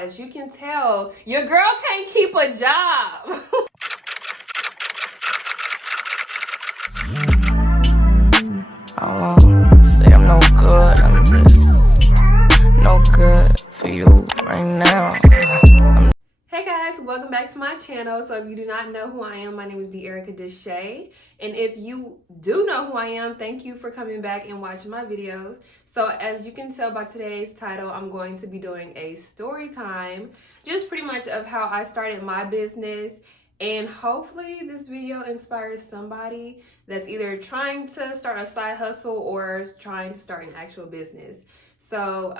As you can tell, your girl can't keep a job. I won't say I'm no good, I'm just no good for you right now. Hey guys, welcome back to my channel. So if you do not know who I am, my name is DerikaDashay. And if you do know who I am, thank you for coming back and watching my videos. So as you can tell by today's title, I'm going to be doing a story time, just pretty much of how I started my business. And hopefully this video inspires somebody that's either trying to start a side hustle or trying to start an actual business. So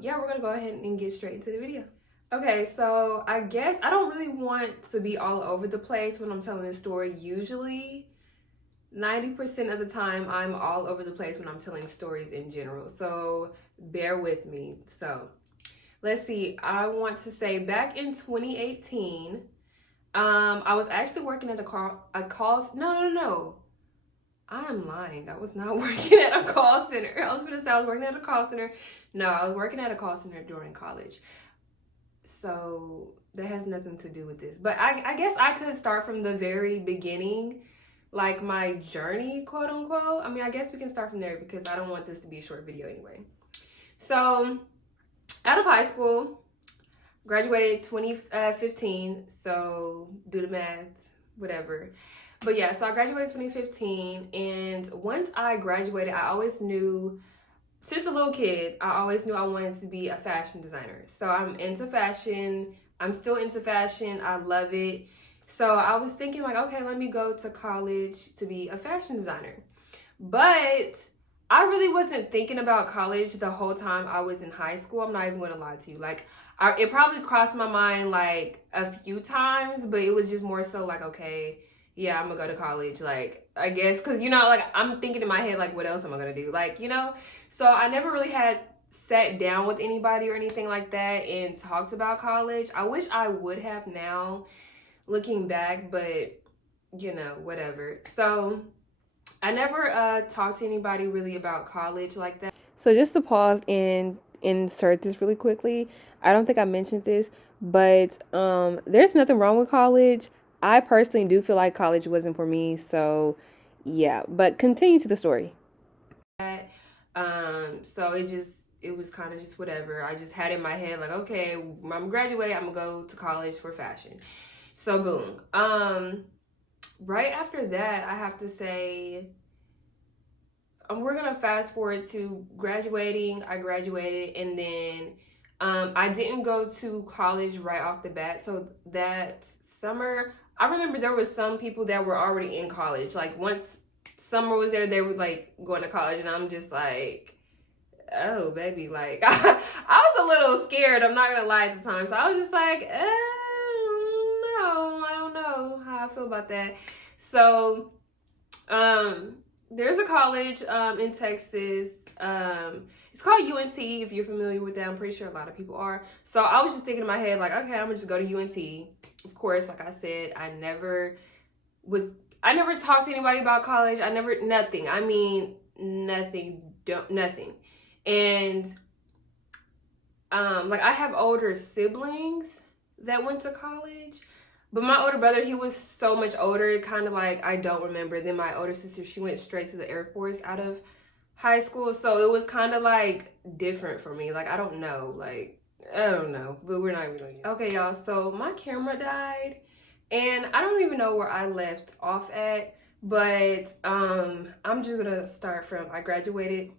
yeah, we're gonna go ahead and get straight into the video. Okay, so I guess I don't really want to be all over the place when I'm telling this story. Usually 90% of the time I'm all over the place when I'm telling stories in general, so bear with me. So let's see, I want to say back in 2018, I was actually working at no, I'm lying. I was not working at a call center. I was gonna say I was working at a call center. No, I was working at a call center during college. So that has nothing to do with this. But I guess I could start from the very beginning, like my journey, quote unquote. I mean, I guess we can start from there because I don't want this to be a short video anyway. So out of high school, graduated 2015. So do the math, whatever. But yeah, so I graduated 2015. And once I graduated, I always knew, since a little kid, I always knew I wanted to be a fashion designer. So I'm into fashion. I'm still into fashion. I love it. So I was thinking like, okay, let me go to college to be a fashion designer. But I really wasn't thinking about college the whole time I was in high school. I'm not even going to lie to you. Like, it probably crossed my mind like a few times, but it was just more so like, okay, yeah, I'm gonna go to college. Like, I guess, cause you know, like I'm thinking in my head, like, what else am I gonna do? Like, you know, so I never really had sat down with anybody or anything like that and talked about college. I wish I would have now looking back, but you know, whatever. So I never talked to anybody really about college like that. So just to pause and insert this really quickly, I don't think I mentioned this, but there's nothing wrong with college. I personally do feel like college wasn't for me, so yeah, but continue to the story. So it was kind of just whatever. I just had in my head like, okay, when I'm graduate, I'm gonna go to college for fashion. So boom. Right after that, I have to say, we're gonna fast forward to graduating. I graduated, and then I didn't go to college right off the bat. So that summer, I remember there was some people that were already in college. Like once summer was there, they were like going to college, and I'm just like, oh baby, like I was a little scared. I'm not gonna lie at the time. So I was just like, no, I don't know how I feel about that. So there's a college in Texas. It's called UNT. If you're familiar with that, I'm pretty sure a lot of people are. So I was just thinking in my head like, okay, I'm gonna just go to UNT. Of course, like I said, I never talked to anybody about college. Nothing. I mean, nothing. Nothing. And like I have older siblings that went to college, but my older brother, he was so much older, kind of like I don't remember. Then my older sister, she went straight to the Air Force out of high school, so it was kind of like different for me. Like I don't know, but we're not even going to. Okay, y'all, so my camera died, and I don't even know where I left off at, but I'm just gonna start from I graduated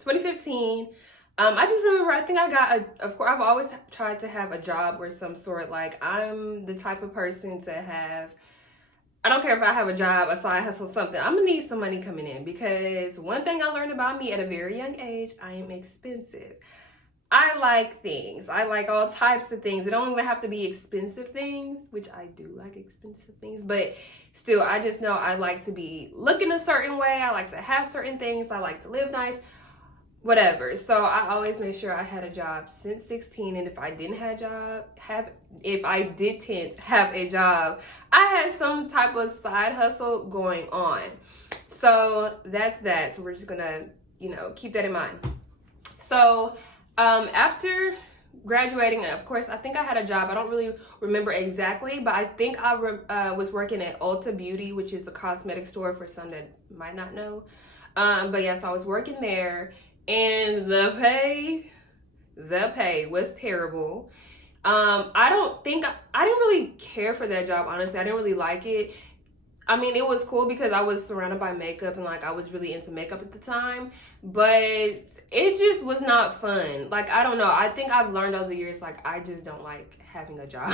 2015. I just remember, I think I got of course, I've always tried to have a job or some sort. Like, I'm the type of person to have, I don't care if I have a job, a side hustle, something. I'm gonna need some money coming in, because one thing I learned about me at a very young age, I am expensive. I like things. I like all types of things. It don't even have to be expensive things, which I do like expensive things, but still, I just know I like to be looking a certain way. I like to have certain things. I like to live nice. Whatever. So I always made sure I had a job since 16, and if I didn't have a job, I had some type of side hustle going on. So that's that. So we're just gonna, you know, keep that in mind. So after graduating, of course, I think I had a job. I don't really remember exactly, but I think I was working at Ulta Beauty, which is a cosmetic store for some that might not know. But yes, I was working there, and the pay was terrible. I didn't really care for that job, honestly. I didn't really like it. I mean, it was cool because I was surrounded by makeup and like I was really into makeup at the time, but it just was not fun. Like, I don't know. I think I've learned over the years, like, I just don't like having a job.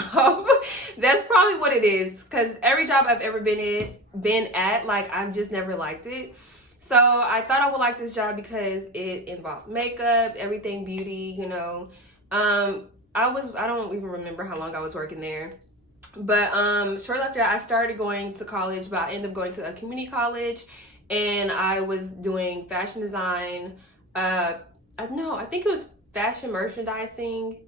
That's probably what it is, because every job I've ever been at, like, I've just never liked it. So I thought I would like this job because it involves makeup, everything beauty, you know. I don't even remember how long I was working there. But shortly after that, I started going to college, but I ended up going to a community college, and I was doing fashion design. I think it was fashion merchandising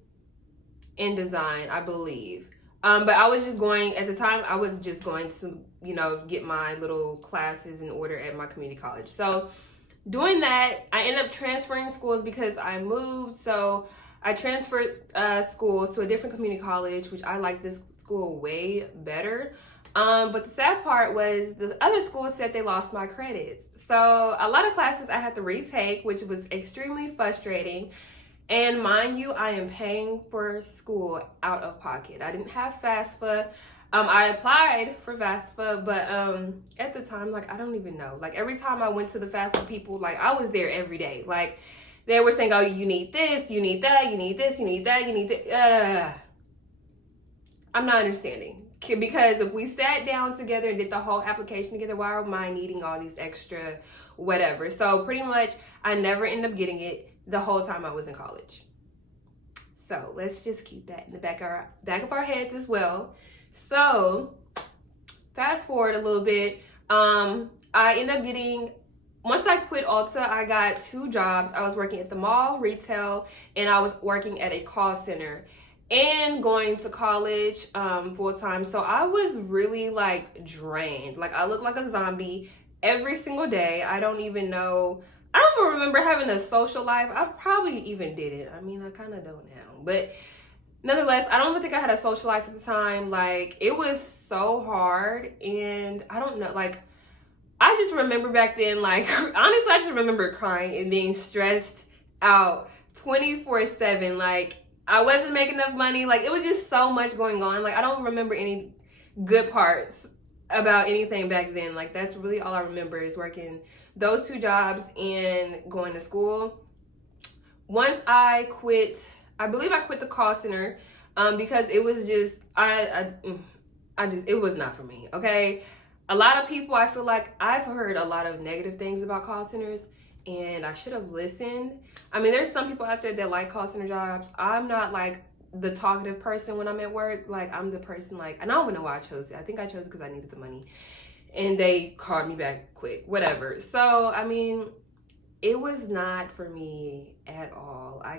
and design, I believe. But I was just going, at the time, I was just going to, you know, get my little classes in order at my community college. So doing that, I ended up transferring schools because I moved. So I transferred schools to a different community college, which I like this school way better. But the sad part was the other school said they lost my credits. So a lot of classes I had to retake, which was extremely frustrating. And mind you, I am paying for school out of pocket. I didn't have FAFSA. I applied for FAFSA, but at the time, like, I don't even know. Like, every time I went to the FAFSA people, like, I was there every day. Like, they were saying, oh, you need this, you need that, you need this, you need that, you need that. I'm not understanding. Because if we sat down together and did the whole application together, why am I needing all these extra whatever? So pretty much, I never ended up getting it the whole time I was in college. So let's just keep that in the back of our heads as well. So fast forward a little bit. I ended up getting, once I quit Ulta, I got 2 jobs. I was working at the mall, retail, and I was working at a call center and going to college full time. So I was really like drained. Like, I looked like a zombie every single day. I don't even remember having a social life. I probably even didn't. I mean, I kind of don't now. But nonetheless, I don't even think I had a social life at the time. Like, it was so hard. And I don't know, like, I just remember back then, like, honestly, I just remember crying and being stressed out 24/7. Like, I wasn't making enough money. Like, it was just so much going on. Like, I don't remember any good parts about anything back then. Like, that's really all I remember is working those 2 jobs and going to school. Once I quit, I believe I quit the call center because it was just, it was not for me, okay? A lot of people, I feel like I've heard a lot of negative things about call centers, and I should have listened. I mean, there's some people out there that like call center jobs. I'm not like the talkative person when I'm at work. Like, I'm the person, like, and I don't even know why I chose it. I think I chose it because I needed the money, and they called me back quick, whatever. So, I mean, it was not for me at all. I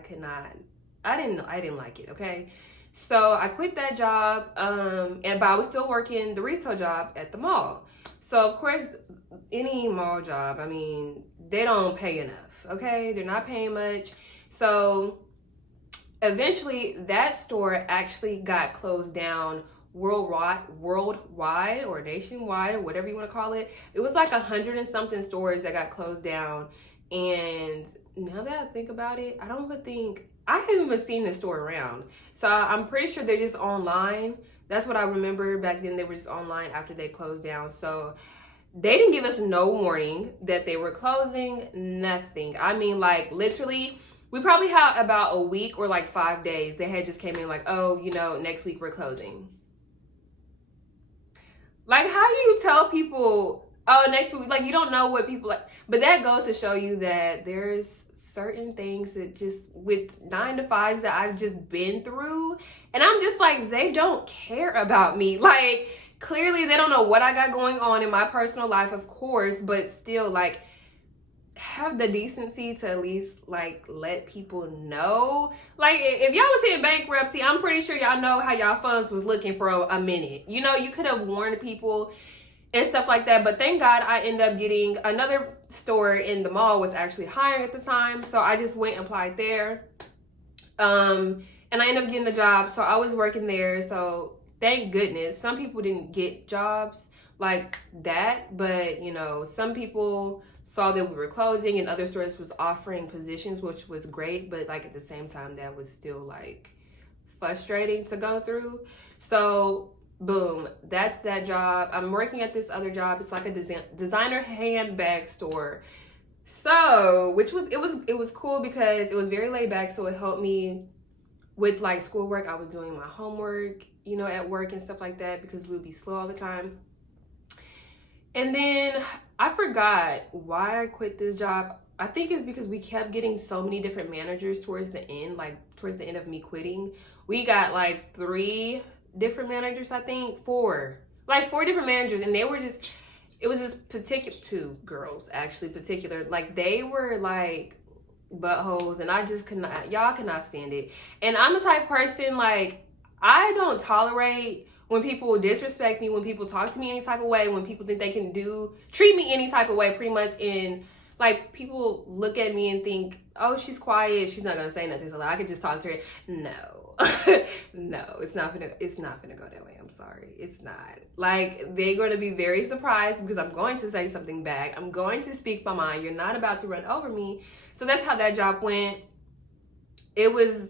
didn't like it, okay? So I quit that job, but I was still working the retail job at the mall. So of course, any mall job, I mean, they don't pay enough, okay? They're not paying much. So eventually that store actually got closed down worldwide or nationwide or whatever you want to call it. It was like 100 and something stores that got closed down. And now that I think about it, I haven't even seen this store around. So I'm pretty sure they're just online. That's what I remember back then. They were just online after they closed down. So they didn't give us no warning that they were closing, nothing. I mean, like, literally, we probably had about a week or like 5 days. They had just came in like, oh, you know, next week we're closing. Like, how do you tell people, oh, next week? Like, you don't know what people like. But that goes to show you that there's certain things that just with 9 to 5s that I've just been through, and I'm just like, they don't care about me. Like, clearly they don't know what I got going on in my personal life, of course, but still, like, have the decency to at least like let people know. Like, if y'all was hitting bankruptcy, I'm pretty sure y'all know how y'all funds was looking for a minute. You know, you could have warned people and stuff like that. But thank God I ended up getting another store in the mall was actually hiring at the time. So I just went and applied there. and I ended up getting the job. So I was working there. So thank goodness. Some people didn't get jobs like that, but you know, some people saw that we were closing and other stores was offering positions, which was great, but like at the same time that was still like frustrating to go through. So boom, that's that job. I'm working at this other job. It's like a designer handbag store. So which was it was cool because it was very laid back, so it helped me with like schoolwork. I was doing my homework, you know, at work and stuff like that, because we would be slow all the time. And then I forgot why I quit this job. I think it's because we kept getting so many different managers towards the end, like towards the end of me quitting. We got like 3 different managers, I think, 4 different managers, and they were just, it was this particular 2 girls actually particular, like they were like buttholes, and I just could not, y'all could not stand it. And I'm the type of person, like, I don't tolerate when people disrespect me, when people talk to me any type of way, when people think they can treat me any type of way, pretty much. And like people look at me and think, oh, she's quiet, she's not gonna say nothing, so like, I could just talk to her. No, no, it's not gonna go that way. I'm sorry, it's not. Like, they're gonna be very surprised because I'm going to say something back. I'm going to speak my mind. You're not about to run over me. So that's how that job went. It was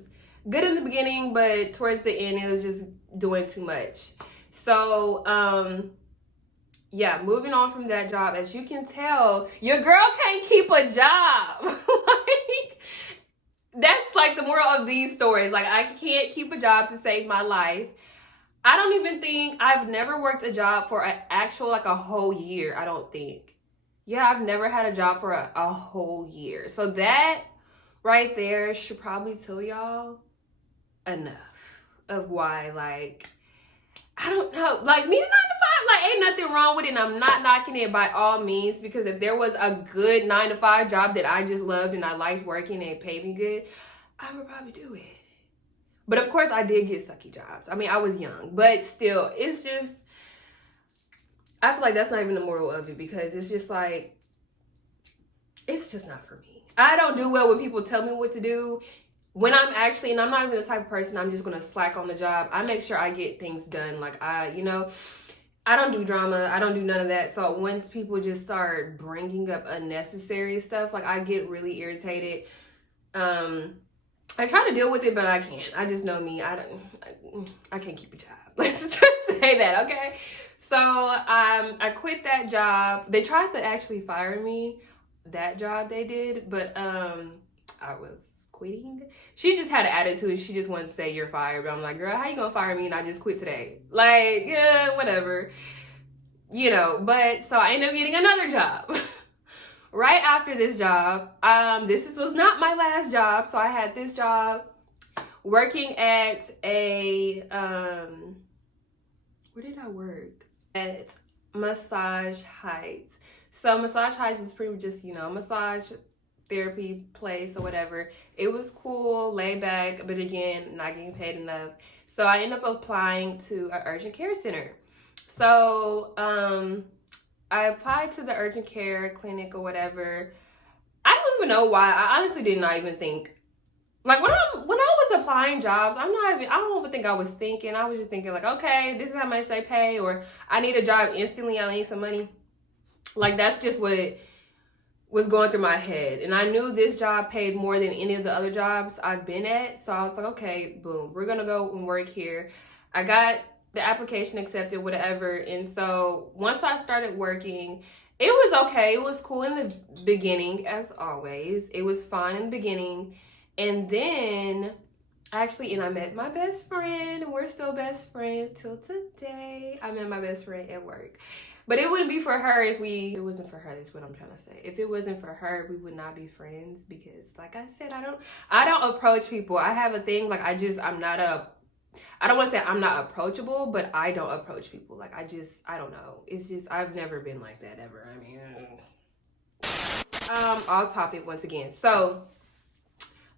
good in the beginning, but towards the end, it was just doing too much. So, yeah, moving on from that job, as you can tell, your girl can't keep a job. Like, that's like the moral of these stories. Like, I can't keep a job to save my life. I don't even think, I've never worked a job for an actual, like a whole year, I don't think. Yeah, I've never had a job for a whole year. So that right there should probably tell y'all enough of why, like, I don't know, like, me 9 to 5, like, ain't nothing wrong with it, and I'm not knocking it by all means, because if there was a good 9 to 5 job that I just loved and I liked working and it paid me good, I would probably do it. But of course, I did get sucky jobs. I mean, I was young, but still, it's just, I feel like that's not even the moral of it, because it's just like, it's just not for me. I don't do well when people tell me what to do. When I'm actually, and I'm not even the type of person I'm just gonna slack on the job. I make sure I get things done. Like, you know, I don't do drama. I don't do none of that. So once people just start bringing up unnecessary stuff, like, I get really irritated. I try to deal with it, but I can't. I just know me. I can't keep a job. Let's just say that, okay? So I quit that job. They tried to actually fire me, that job they did, but I was quitting. She just had an attitude. She just wanted to say you're fired, but I'm like, girl, how you gonna fire me and I just quit today? Like, yeah, whatever, you know. But so I ended up getting another job right after this job. This was not my last job. So I had this job working at a where did I work? At Massage Heights. So Massage Heights is pretty much just, you know, massage therapy place or whatever. It was cool, laid back, but again, not getting paid enough. So I ended up applying to an urgent care center. So I applied to the urgent care clinic or whatever. I don't even know why. I honestly did not even think. Like, when I was applying jobs, I don't even think I was thinking. I was just thinking like, okay, this is how much they pay, or I need a job instantly, I need some money. Like, that's just what was going through my head. And I knew this job paid more than any of the other jobs I've been at. So I was like, okay, boom, we're gonna go and work here. I got the application accepted, whatever. And so once I started working, it was okay. It was cool in the beginning, as always. It was fun in the beginning. And then I met my best friend. We're still best friends till today. I met my best friend at work. But it wouldn't be for her if it wasn't for her. That's what I'm trying to say. If it wasn't for her, we would not be friends, because like I said, I don't approach people. I have a thing, like, I don't want to say I'm not approachable, but I don't approach people. Like, I don't know. It's just, I've never been like that ever. I mean, off topic once again. So,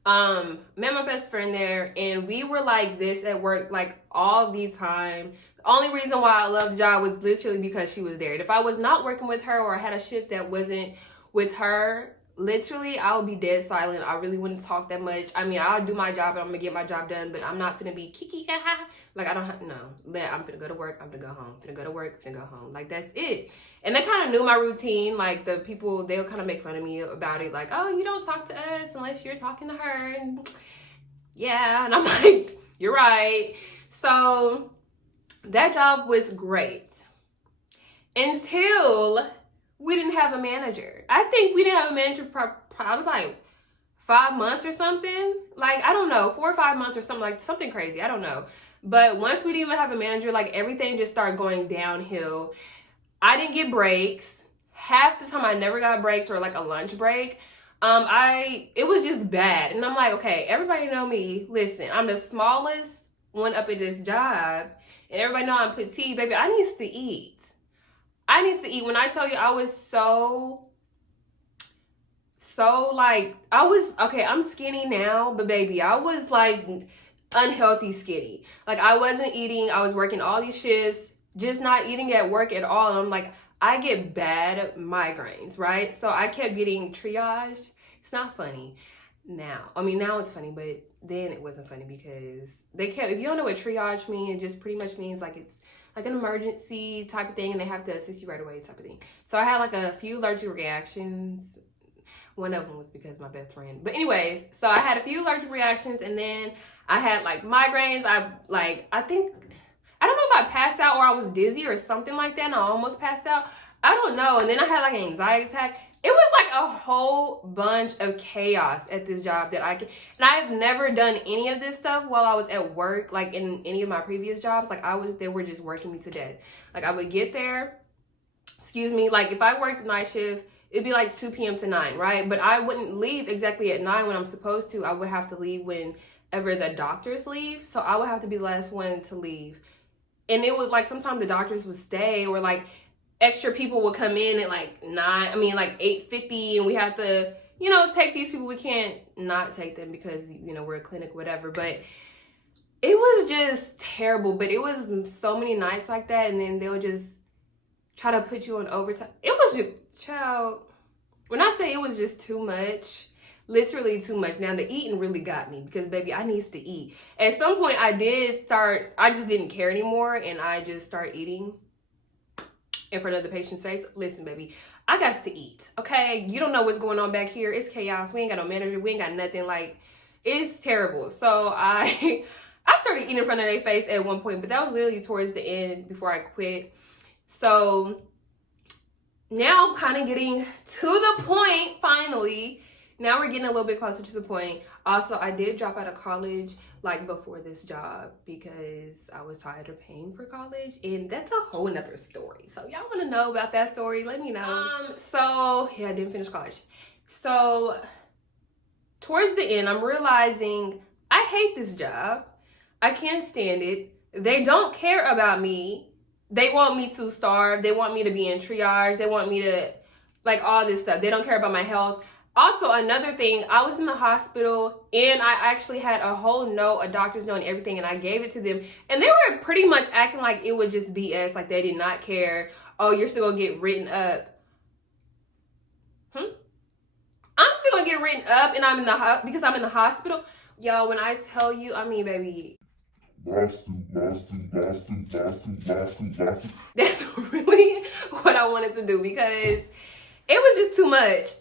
met my best friend there, and we were like this at work, like, all the time. The only reason why I loved the job was literally because she was there. And if I was not working with her, or I had a shift that wasn't with her, literally, I'll be dead silent. I really wouldn't talk that much. I mean, I'll do my job and I'm gonna get my job done, but I'm not gonna be kiki ha. Like, I don't have, no. I'm gonna go to work, I'm gonna go home. I'm gonna go to work, I'm gonna go home. Like, that's it. And they kind of knew my routine. Like, the people, they'll kind of make fun of me about it. Like, oh, you don't talk to us unless you're talking to her. And yeah, and I'm like, you're right. So that job was great until we didn't have a manager. I think we didn't have a manager for probably like 5 months or something. Like, I don't know, 4 or 5 months or something, like something crazy. I don't know. But once we didn't even have a manager, like everything just started going downhill. I didn't get breaks. Half the time I never got breaks or like a lunch break. It was just bad. And I'm like, okay, everybody know me. Listen, I'm the smallest one up at this job. And everybody know I'm petite, baby. I need to eat. I need to eat. When I tell you I was so like, okay, I'm skinny now, but baby, I was like unhealthy skinny. Like, I wasn't eating. I was working all these shifts, just not eating at work at all. And I'm like, I get bad migraines, right? So I kept getting triaged. It's not funny now. I mean, now it's funny, but then it wasn't funny because they kept, if you don't know what triage means, it just pretty much means like it's like an emergency type of thing and they have to assist you right away type of thing. So I had like a few allergic reactions. One of them was because of my best friend. But anyways, so I had a few allergic reactions and then I had like migraines. I don't know if I passed out or I was dizzy or something like that and I almost passed out. I don't know. And then I had like an anxiety attack. It was like a whole bunch of chaos at this job and I've never done any of this stuff while I was at work, like in any of my previous jobs. Like they were just working me to death. Like I would get there, like if I worked night shift, it'd be like 2 p.m. to 9, right? But I wouldn't leave exactly at 9 when I'm supposed to. I would have to leave whenever the doctors leave. So I would have to be the last one to leave. And it was like sometimes the doctors would stay or like extra people would come in at like 8:50 and we have to, take these people. We can't not take them because, we're a clinic, whatever. But it was just terrible. But it was so many nights like that. And then they would just try to put you on overtime. It was just, child, when I say it was just too much, literally too much. Now the eating really got me because baby, I needs to eat. At some point I just didn't care anymore and I just started eating in front of the patient's face. Listen, baby, I got to eat, okay? You don't know what's going on back here. It's chaos. We ain't got no manager. We ain't got nothing. Like, it's terrible. So I started eating in front of their face at one point, but that was literally towards the end before I quit. So now kind of getting to the point, finally. Now we're getting a little bit closer to the point. Also, I did drop out of college like before this job because I was tired of paying for college, and that's a whole nother story. So y'all want to know about that story? Let me know. So yeah, I didn't finish college. So towards the end, I'm realizing I hate this job. I can't stand it. They don't care about me. They want me to starve. They want me to be in triage. They want me to, like, all this stuff. They don't care about my health. Also, another thing, I was in the hospital and I actually had a whole note, a doctor's note and everything, and I gave it to them. And they were pretty much acting like it was just BS, like they did not care. Oh, you're still gonna get written up. I'm still gonna get written up and because I'm in the hospital. Y'all, when I tell you, I mean, baby. That's really what I wanted to do because it was just too much.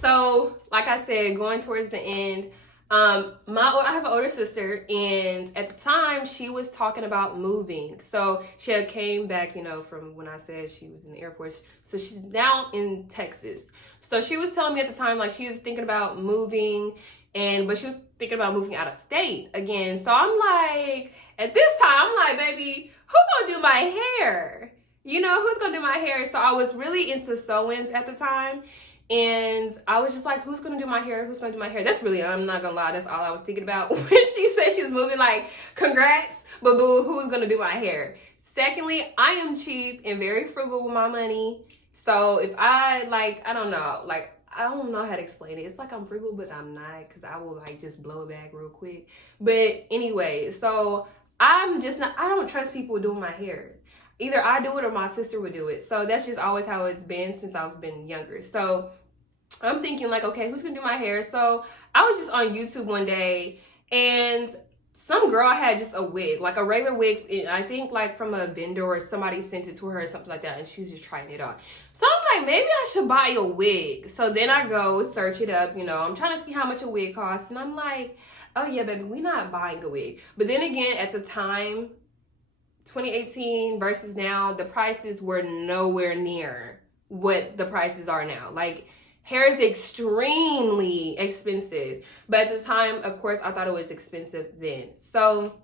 So, like I said, going towards the end, I have an older sister, and at the time, she was talking about moving. So, she had came back, from when I said she was in the Air Force. So, she's now in Texas. So, she was telling me at the time, like, she was thinking about moving, but she was thinking about moving out of state again. So, I'm like, at this time, I'm like, baby, who's gonna do my hair? Who's gonna do my hair? So, I was really into sew-ins at the time. And I was just like, who's going to do my hair? Who's going to do my hair? That's really, I'm not going to lie, that's all I was thinking about when she said she was moving. Like, congrats, but boo, who's going to do my hair? Secondly, I am cheap and very frugal with my money. So if I don't know, I don't know how to explain it. It's like I'm frugal, but I'm not, because I will just blow it back real quick. But anyway, so I don't trust people doing my hair. Either I do it or my sister would do it. So that's just always how it's been since I've been younger. So I'm thinking like, okay, who's gonna do my hair? So I was just on YouTube one day, and some girl had just a wig, like a regular wig, and I think like from a vendor or somebody sent it to her or something like that, and she's just trying it on. So I'm like, maybe I should buy a wig. So then I go search it up, you know, I'm trying to see how much a wig costs, and I'm like, oh yeah, baby, we're not buying a wig. But then again, at the time, 2018 versus now, the prices were nowhere near what the prices are now. Like, hair is extremely expensive, but at the time, of course, I thought it was expensive then. So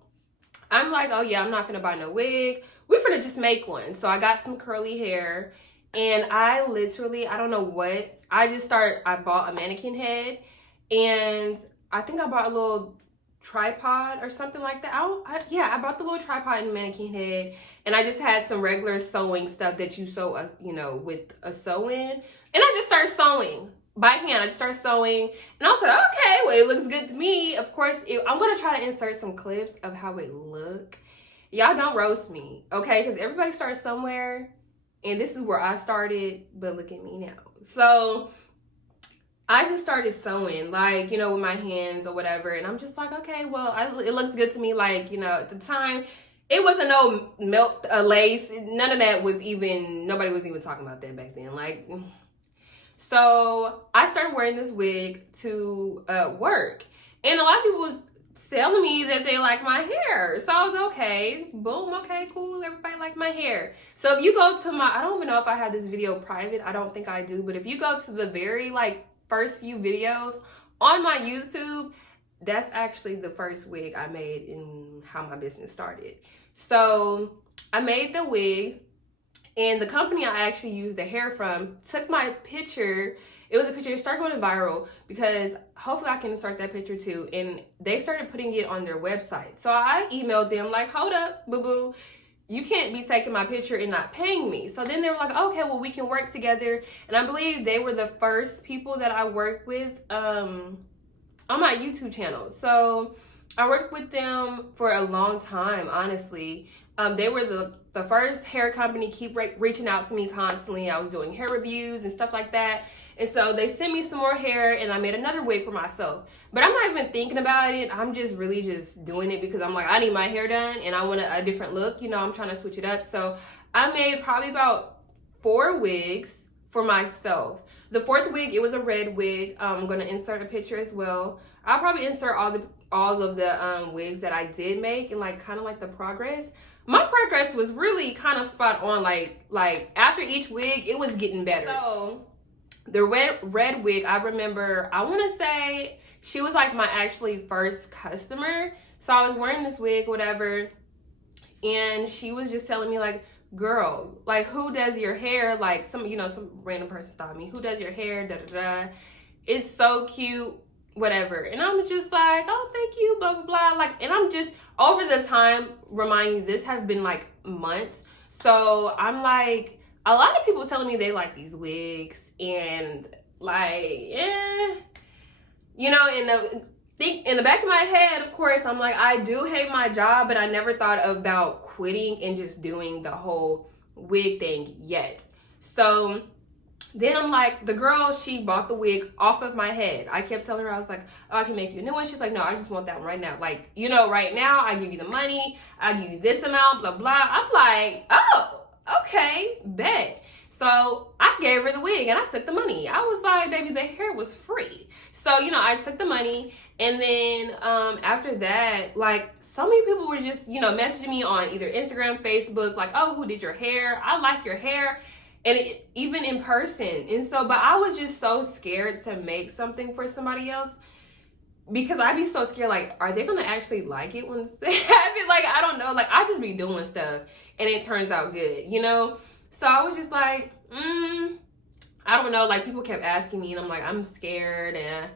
I'm like, oh yeah, I'm not gonna buy no wig. We're gonna just make one. So I got some curly hair, and I literally, I don't know what, I bought a mannequin head, and I think I bought a little tripod or something like that. I bought the little tripod and mannequin head, and I just had some regular sewing stuff that you sew, you know, with a sew-in, and I just started sewing by hand. I just started sewing, and I was like, okay, well, it looks good to me. Of course, I'm gonna try to insert some clips of how it look. Y'all don't roast me, okay? Because everybody starts somewhere, and this is where I started, but look at me now. So I just started sewing, like, you know, with my hands or whatever. And I'm just like, okay, well, it looks good to me. Like, you know, at the time, it wasn't no lace. None of that was even, nobody was even talking about that back then. Like, so I started wearing this wig to work. And a lot of people was telling me that they like my hair. So I was okay, boom, okay, cool. Everybody like my hair. So if you go to I don't even know if I have this video private. I don't think I do. But if you go to the very, like, first few videos on my YouTube, that's actually the first wig I made in how my business started. So I made the wig, and the company I actually used the hair from took my picture. It was a picture that started going viral, because hopefully I can insert that picture too, and they started putting it on their website. So I emailed them like, hold up, boo-boo, you can't be taking my picture and not paying me. So then they were like, okay, well, we can work together. And I believe they were the first people that I worked with on my YouTube channel. So I worked with them for a long time, honestly. They were the first hair company, keep reaching out to me constantly. I was doing hair reviews and stuff like that. And so they sent me some more hair, and I made another wig for myself. But I'm not even thinking about it. I'm just really just doing it because I'm like, I need my hair done and I want a different look. You know, I'm trying to switch it up. So I made probably about 4 wigs for myself. The 4th wig, it was a red wig. I'm going to insert a picture as well. I'll probably insert all of the wigs that I did make, and like kind of like the progress. My progress was really kind of spot on. Like after each wig, it was getting better. So the red wig, I remember, I want to say she was like my actually first customer. So I was wearing this wig, whatever, and she was just telling me like, girl, like, who does your hair? Like, some random person stopped me. Who does your hair? Da da da. It's so cute, whatever. And I'm just like, oh, thank you, blah blah blah. Like, and I'm just over the time, remind you, this has been like months. So I'm like, a lot of people telling me they like these wigs, and like, you know, in the back of my head, of course, I'm like, I do hate my job, but I never thought about quitting and just doing the whole wig thing yet. So then I'm like, the girl, she bought the wig off of my head. I kept telling her, I was like, oh, I can make you a new one. She's like, no, I just want that one right now. Like, you know, right now, I give you the money. I give you this amount, blah, blah. I'm like, oh, okay, bet. So I gave her the wig and I took the money. I was like, baby, the hair was free. So, you know, I took the money. And then after that, like, so many people were just, you know, messaging me on either Instagram, Facebook, like, oh, who did your hair? I like your hair. And even in person. And so, but I was just so scared to make something for somebody else, because I'd be so scared, like, are they gonna actually like it when they have it? Like, I don't know. Like, I just be doing stuff and it turns out good, you know? So I was just like, I don't know. Like, people kept asking me, and I'm like, I'm scared, and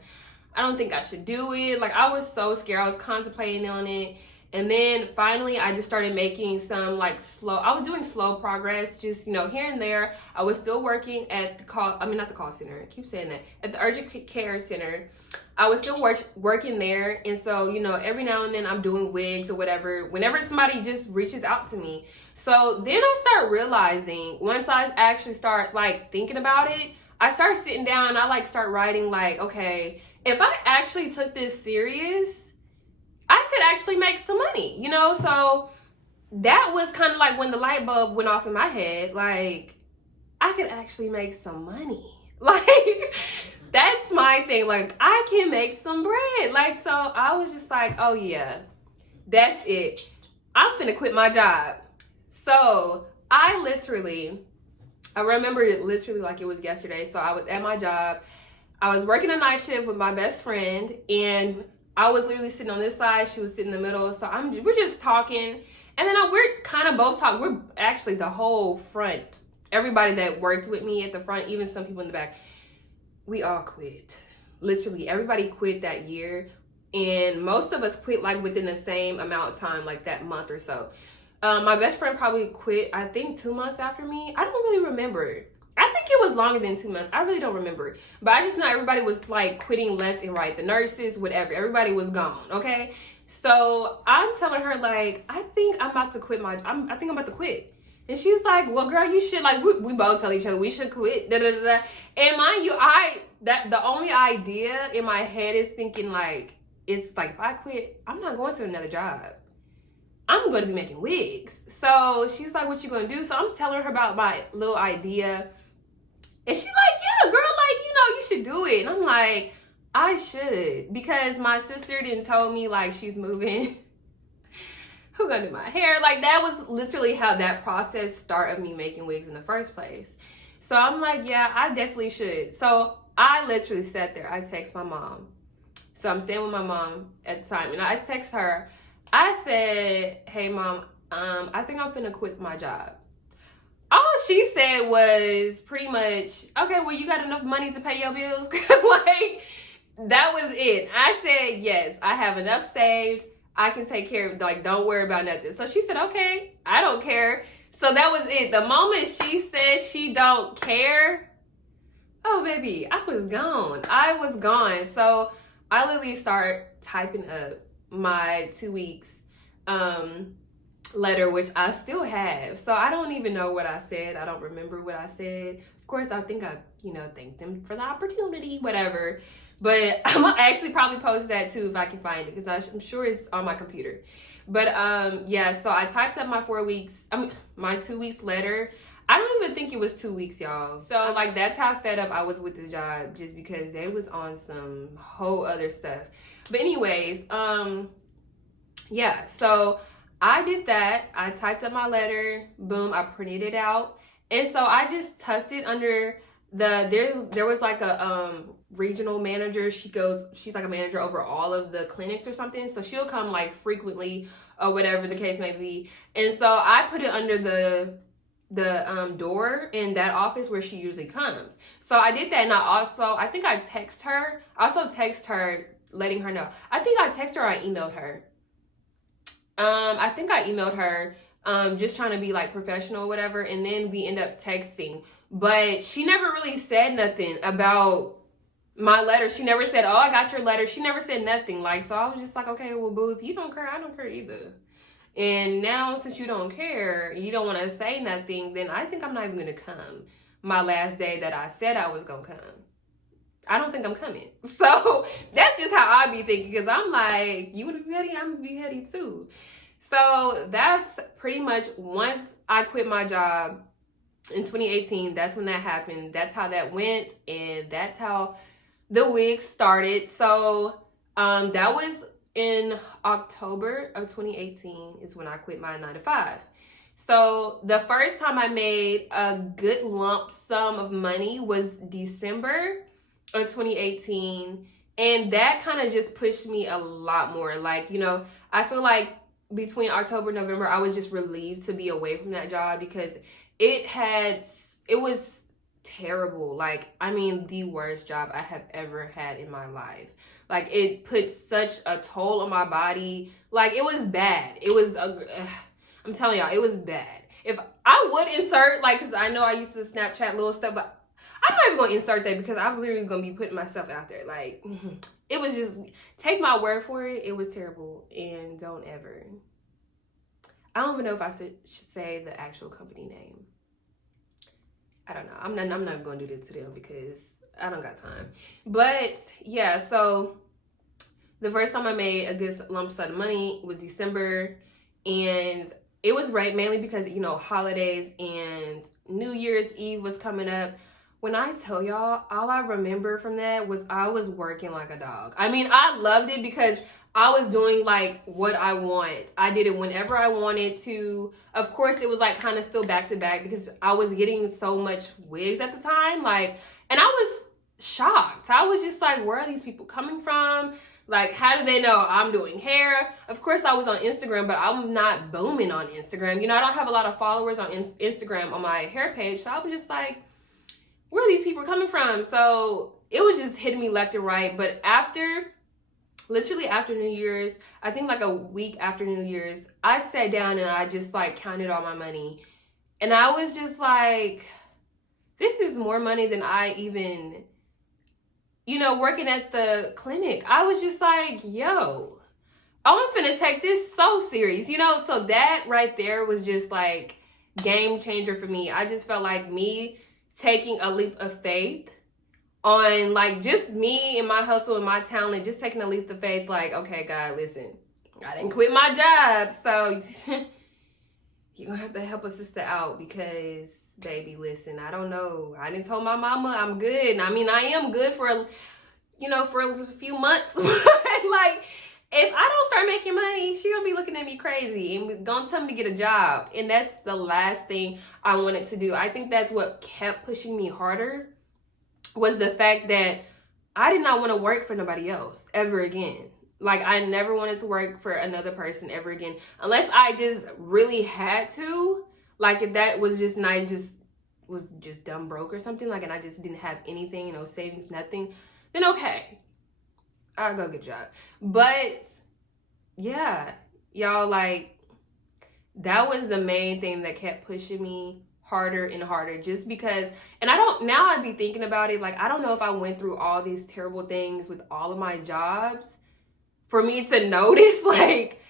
I don't think I should do it. Like, I was so scared. I was contemplating on it. And then finally, I just started making some like I was doing slow progress, just, you know, here and there. I was still working at not the call center. I keep saying that. At the urgent care center. I was still working there. And so, you know, every now and then I'm doing wigs or whatever, whenever somebody just reaches out to me. So then I start realizing, once I actually start like thinking about it, I started sitting down and I like start writing like, okay, if I actually took this serious, I could actually make some money, you know? So that was kind of like when the light bulb went off in my head, like I could actually make some money. Like that's my thing. Like I can make some bread. Like so I was just like, oh yeah, that's it. I'm finna quit my job. So I remember it literally like it was yesterday. So I was at my job. I was working a night shift with my best friend, and I was literally sitting on this side. She was sitting in the middle. So we're just talking, and then we're kind of both talking. We're actually the whole front. Everybody that worked with me at the front, even some people in the back, we all quit. Literally, everybody quit that year, and most of us quit like within the same amount of time, like that month or so. My best friend probably quit, I think 2 months after me. I don't really remember. I think it was longer than 2 months. I really don't remember. But I just know everybody was like quitting left and right. The nurses, whatever. Everybody was gone, okay? So I'm telling her like, I think I'm about to quit I think I'm about to quit. And she's like, well, girl, you should, like, we both tell each other we should quit. Da, da, da, da. And mind you, the only idea in my head is thinking like, it's like, if I quit, I'm not going to another job. I'm going to be making wigs. So she's like, what you going to do? So I'm telling her about my little idea. And she's like, yeah, girl, like, you know, you should do it. And I'm like, I should. Because my sister didn't tell me, like, she's moving. Who gonna do my hair? Like, that was literally how that process started of me making wigs in the first place. So I'm like, yeah, I definitely should. So I literally sat there. I text my mom. So I'm staying with my mom at the time. And I text her. I said, hey, mom, I think I'm finna quit my job. All she said was pretty much, okay, well, you got enough money to pay your bills? Like, that was it. I said, yes, I have enough saved. I can take care of, like, don't worry about nothing. So she said, okay, I don't care. So that was it. The moment she said she don't care, oh, baby, I was gone. I was gone. So I literally start typing up my 2 weeks letter, which I still have. So I don't even know what I said. I don't remember what I said. Of course, I think I, thanked them for the opportunity, whatever. But I'm gonna actually probably post that too if I can find it, because I'm sure it's on my computer. But yeah, so I typed up my 2 weeks letter. I don't even think it was 2 weeks, y'all. So like, that's how fed up I was with the job, just because they was on some whole other stuff. But anyways, yeah, so I did that. I typed up my letter, boom, I printed it out. And so I just tucked it under there was like a regional manager. She's like a manager over all of the clinics or something. So she'll come like frequently or whatever the case may be. And so I put it under the door in that office where she usually comes. So I did that, and I think I text her. I also text her letting her know. I think I texted her or I emailed her. I think I emailed her, just trying to be like professional or whatever, and then we end up texting. But she never really said nothing about my letter. She never said, oh, I got your letter. She never said nothing. Like, so I was just like, okay, well, boo, if you don't care, I don't care either. And now, since you don't care, you don't want to say nothing, then I think I'm not even going to come my last day that I said I was going to come. I don't think I'm coming. So that's just how I be thinking, because I'm like, you want to be ready? I'm going to be ready too. So that's pretty much, once I quit my job in 2018, that's when that happened. That's how that went, and that's how the wig started. So that was in October of 2018 is when I quit my 9-to-5. So the first time I made a good lump sum of money was December of 2018, and that kind of just pushed me a lot more. Like, I feel like between October and November, I was just relieved to be away from that job, because it was terrible. Like, I mean, the worst job I have ever had in my life. Like, it put such a toll on my body. Like, it was bad. It was, I'm telling y'all, it was bad. If I would insert, like, because I know I used to Snapchat little stuff, but I'm not even going to insert that, because I'm literally going to be putting myself out there. Like, it was just, take my word for it, it was terrible. And don't ever. I don't even know if I should say the actual company name. I don't know. I'm not going to do this to them because I don't got time. But yeah, so the first time I made a good lump sum of money was December, and it was right mainly because, you know, holidays and New Year's Eve was coming up. When I tell y'all, all I remember from that was I was working like a dog. I mean, I loved it because I was doing like what I want. I did it whenever I wanted to. Of course, it was like kind of still back to back because I was getting so much wigs at the time. Like, and I was shocked. I was just like, where are these people coming from? Like, how do they know I'm doing hair? Of course, I was on Instagram, but I'm not booming on Instagram. You know, I don't have a lot of followers on Instagram on my hair page. So I was just like, where are these people coming from? So it was just hitting me left and right. But literally after New Year's, I think like a week after New Year's, I sat down and I just like counted all my money. And I was just like, this is more money than I even, you know, working at the clinic. I was just like, yo, I'm finna take this so serious, you know? So that right there was just like game changer for me. I just felt like me taking a leap of faith on like just me and my hustle and my talent, just taking a leap of faith. Like, okay, God, listen, I didn't quit my job. So you're gonna have to help a sister out because, baby, listen, I don't know. I didn't tell my mama I'm good. I mean, I am good for, you know, for a few months. Like, if I don't start making money, she gonna be looking at me crazy and gonna tell me to get a job. And that's the last thing I wanted to do. I think that's what kept pushing me harder, was the fact that I did not want to work for nobody else ever again. Like, I never wanted to work for another person ever again, unless I just really had to. Like, if that was just, and I just was just dumb broke or something, like, and I just didn't have anything, no savings, nothing, then okay, I'll go get a job. But yeah, y'all, like, that was the main thing that kept pushing me harder and harder, just because, and now I'd be thinking about it, like, I don't know if I went through all these terrible things with all of my jobs for me to notice, like,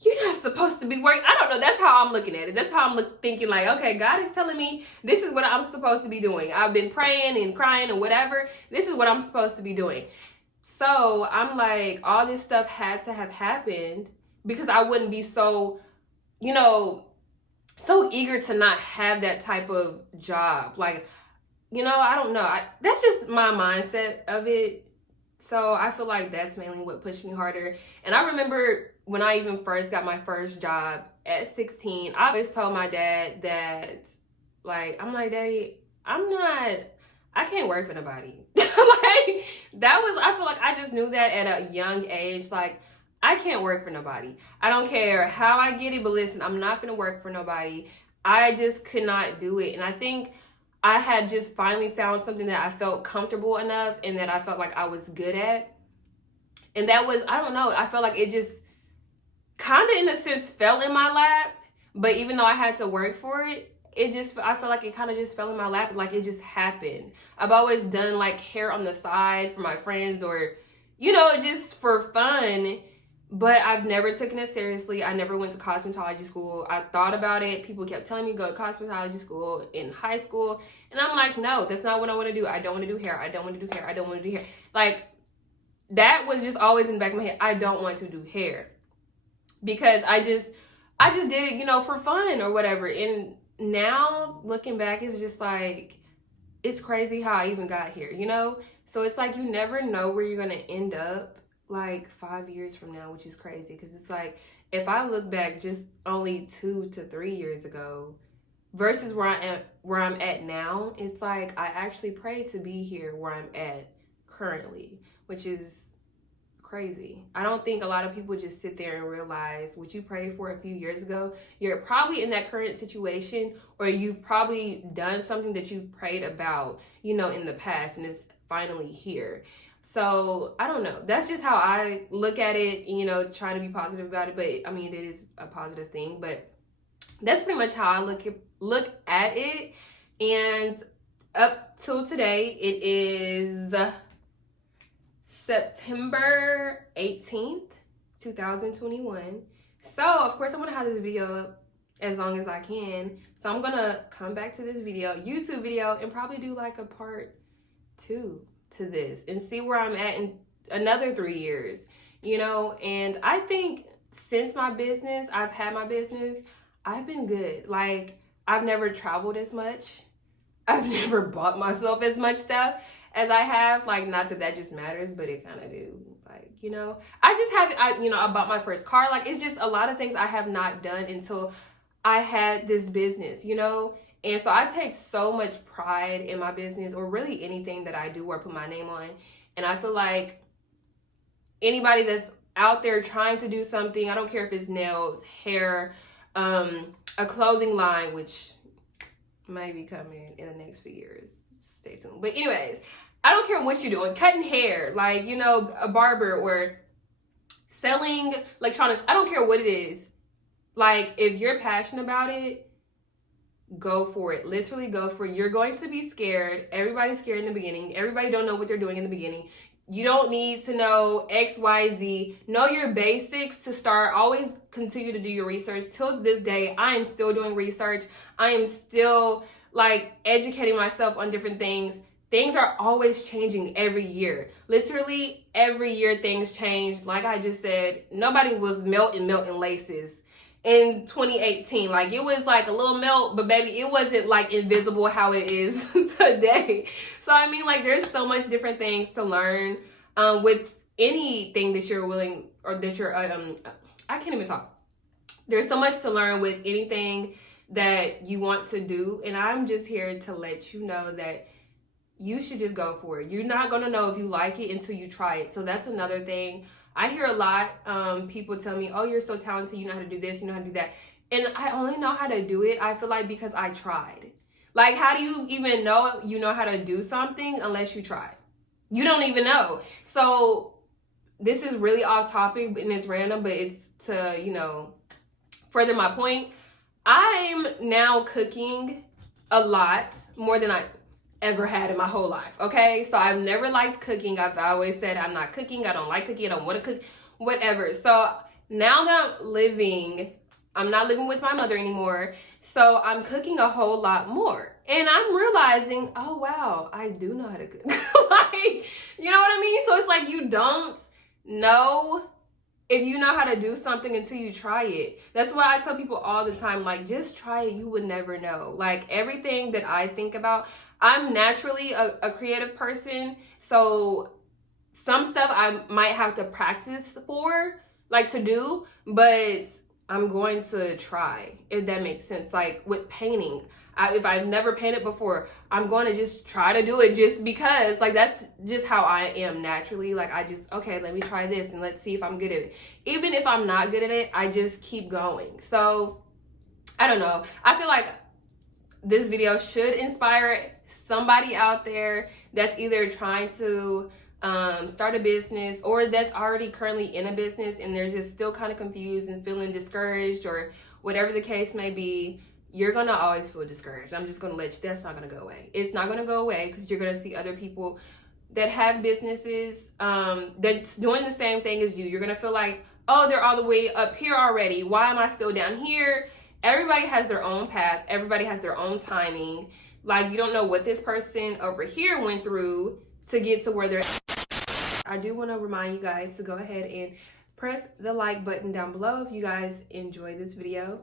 you're not supposed to be working. I don't know. That's how I'm looking at it. That's how I'm thinking, like, okay, God is telling me this is what I'm supposed to be doing. I've been praying and crying and whatever. This is what I'm supposed to be doing. So I'm like, all this stuff had to have happened because I wouldn't be so, you know, so eager to not have that type of job. Like, you know, I don't know. That's just my mindset of it. So I feel like that's mainly what pushed me harder. And I remember when I even first got my first job at 16, I always told my dad that, like, I'm like, Daddy, I can't work for nobody. Like, I feel like I just knew that at a young age. Like, I can't work for nobody. I don't care how I get it, but listen, I'm not gonna work for nobody. I just could not do it. And I think I had just finally found something that I felt comfortable enough and that I felt like I was good at. And that was, I don't know, I felt like it just kind of in a sense fell in my lap. But even though I had to work for it, I feel like it kind of just fell in my lap. Like, it just happened. I've always done like hair on the side for my friends, or, you know, just for fun. But I've never taken it seriously. I never went to cosmetology school. I thought about it. People kept telling me to go to cosmetology school in high school. And I'm like, no, that's not what I want to do. I don't want to do hair. I don't want to do hair. I don't want to do hair. Like, that was just always in the back of my head. I don't want to do hair. Because I just did it, you know, for fun or whatever. And now looking back, it's just like, it's crazy how I even got here, you know? So it's like, you never know where you're going to end up, like 5 years from now, which is crazy. Because it's like, if I look back just only 2 to 3 years ago versus where I'm at now, it's like I actually prayed to be here where I'm at currently, which is crazy. I don't think a lot of people just sit there and realize what you prayed for a few years ago. You're probably in that current situation, or you've probably done something that you've prayed about, you know, in the past, and it's finally here. So I don't know. That's just how I look at it, you know, trying to be positive about it. But I mean, it is a positive thing. But that's pretty much how I look at it. And up till today, it is September 18th, 2021. So of course, I'm gonna have this video up as long as I can. So I'm gonna come back to this YouTube video, and probably do like a part 2 to this and see where I'm at in another 3 years, you know. And I think since I've had my business, I've been good. Like, I've never traveled as much. I've never bought myself as much stuff as I have. Like, not that that just matters, but it kind of do. Like, you know, I just haven't, I bought my first car. Like, it's just a lot of things I have not done until I had this business, you know. And so I take so much pride in my business, or really anything that I do or put my name on. And I feel like anybody that's out there trying to do something, I don't care if it's nails, hair, a clothing line, which might be coming in the next few years. Stay tuned. But anyways, I don't care what you're doing, cutting hair, like, you know, a barber, or selling electronics. I don't care what it is. Like, if you're passionate about it, go for it. Literally go for it. You're going to be scared. Everybody's scared in the beginning. Everybody don't know what they're doing in the beginning. You don't need to know X, Y, Z. Know your basics to start. Always continue to do your research. Till this day, I am still doing research. I am still like educating myself on different things. Things are always changing every year. Literally every year things change. Like I just said, nobody was melting laces in 2018. Like, it was like a little melt, but baby, it wasn't like invisible how it is today. So I mean, like, there's so much different things to learn with anything that you're willing, or that you're I can't even talk. There's so much to learn with anything that you want to do, and I'm just here to let you know that you should just go for it. You're not gonna know if you like it until you try it. So that's another thing. I hear a lot, people tell me, oh, you're so talented, you know how to do this, you know how to do that. And I only know how to do it, I feel like, because I tried. Like, how do you even know you know how to do something unless you try? You don't even know. So this is really off topic and it's random, but it's to, you know, further my point. I'm now cooking a lot more than I ever had in my whole life, okay? So I've never liked cooking. I've always said I'm not cooking, I don't like cooking, I don't want to cook, whatever. So now that I'm not living with my mother anymore, so I'm cooking a whole lot more. And I'm realizing, oh wow, I do know how to cook. Like, you know what I mean? So it's like, you don't know if you know how to do something until you try it. That's why I tell people all the time, like, just try it, you would never know. Like, everything that I think about, I'm naturally a creative person, so some stuff I might have to practice for, like, to do, but I'm going to try, if that makes sense. Like with painting, if I've never painted before, I'm going to just try to do it just because, like, that's just how I am naturally. Like, I just, okay, let me try this and let's see if I'm good at it. Even if I'm not good at it, I just keep going. So I don't know. I feel like this video should inspire somebody out there that's either trying to start a business, or that's already currently in a business and they're just still kind of confused and feeling discouraged, or whatever the case may be. You're gonna always feel discouraged. I'm just gonna let you, that's not gonna go away. It's not gonna go away, because you're gonna see other people that have businesses that's doing the same thing as you. You're gonna feel like, oh, they're all the way up here already, why am I still down here? Everybody has their own path, everybody has their own timing. Like, you don't know what this person over here went through to get to where they're at. I do want to remind you guys to go ahead and press the like button down below if you guys enjoyed this video.